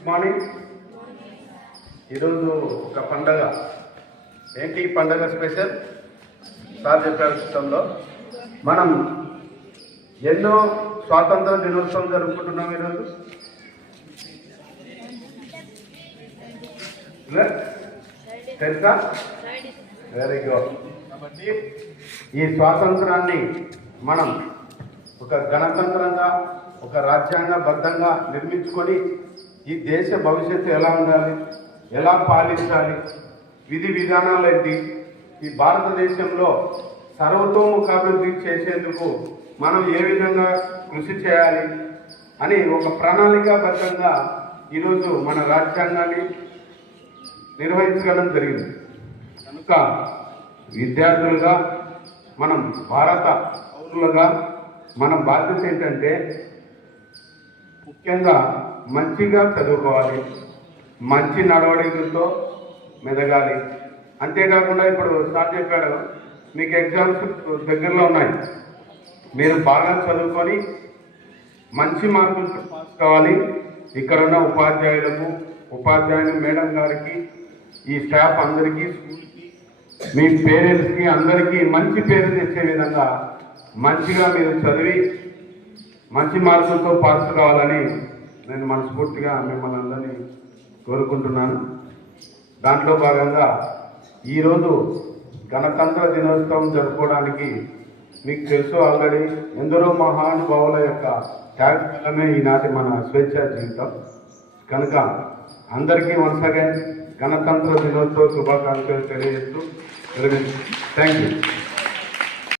Good morning. ఈరోజు ఒక పండగ. ఏంటి ఈ పండగ స్పెషల్? సార్ చెప్పారు సిస్టంలో మనం ఎన్నో స్వాతంత్ర దినోత్సవం జరుపుకుంటున్నాం ఈరోజు. తెలుసా? Very good. కాబట్టి ఈ స్వాతంత్రాన్ని మనం ఒక గణతంత్రంగా, ఒక రాజ్యాంగబద్ధంగా నిర్మించుకొని ఈ దేశ భవిష్యత్తు ఎలా ఉండాలి, ఎలా పాలించాలి, విధి విధానాలు ఏంటి, ఈ భారతదేశంలో సర్వతోముఖాభివృద్ధి చేసేందుకు మనం ఏ విధంగా కృషి చేయాలి అని ఒక ప్రణాళికాబద్ధంగా ఈరోజు మన రాజ్యాంగాన్ని నిర్వహించడం జరిగింది. కనుక విద్యార్థులుగా, మనం భారత పౌరులుగా మన బాధ్యత ఏంటంటే ముఖ్యంగా మంచిగా చదువుకోవాలి, మంచి నడవడికలతో మెదగాలి. అంతేకాకుండా ఇప్పుడు సార్ చెప్పాడు, మీకు ఎగ్జామ్స్ దగ్గరలో ఉన్నాయి, మీరు బాగా చదువుకొని మంచి మార్కులతో పాస్ కావాలి. ఇక్కడ ఉన్న ఉపాధ్యాయులకు, ఉపాధ్యాయులు మేడం గారికి, ఈ స్టాఫ్ అందరికీ, స్కూల్కి, మీ పేరెంట్స్కి అందరికీ మంచి పేరు తెచ్చే విధంగా మంచిగా మీరు చదివి మంచి మార్కులతో పాస్ కావాలని నేను మనస్ఫూర్తిగా మిమ్మల్ని అందరినీ కోరుకుంటున్నాను. దాంట్లో భాగంగా ఈరోజు గణతంత్ర దినోత్సవం జరుపుకోవడానికి మీకు తెలుసు ఆల్రెడీ ఎందరో మహానుభావుల యొక్క త్యాగమే ఈనాటి మన స్వేచ్ఛ జీవితం. కనుక అందరికీ వన్స్ అగైన్ గణతంత్ర దినోత్సవ శుభాకాంక్షలు తెలియజేస్తూ థ్యాంక్ యూ.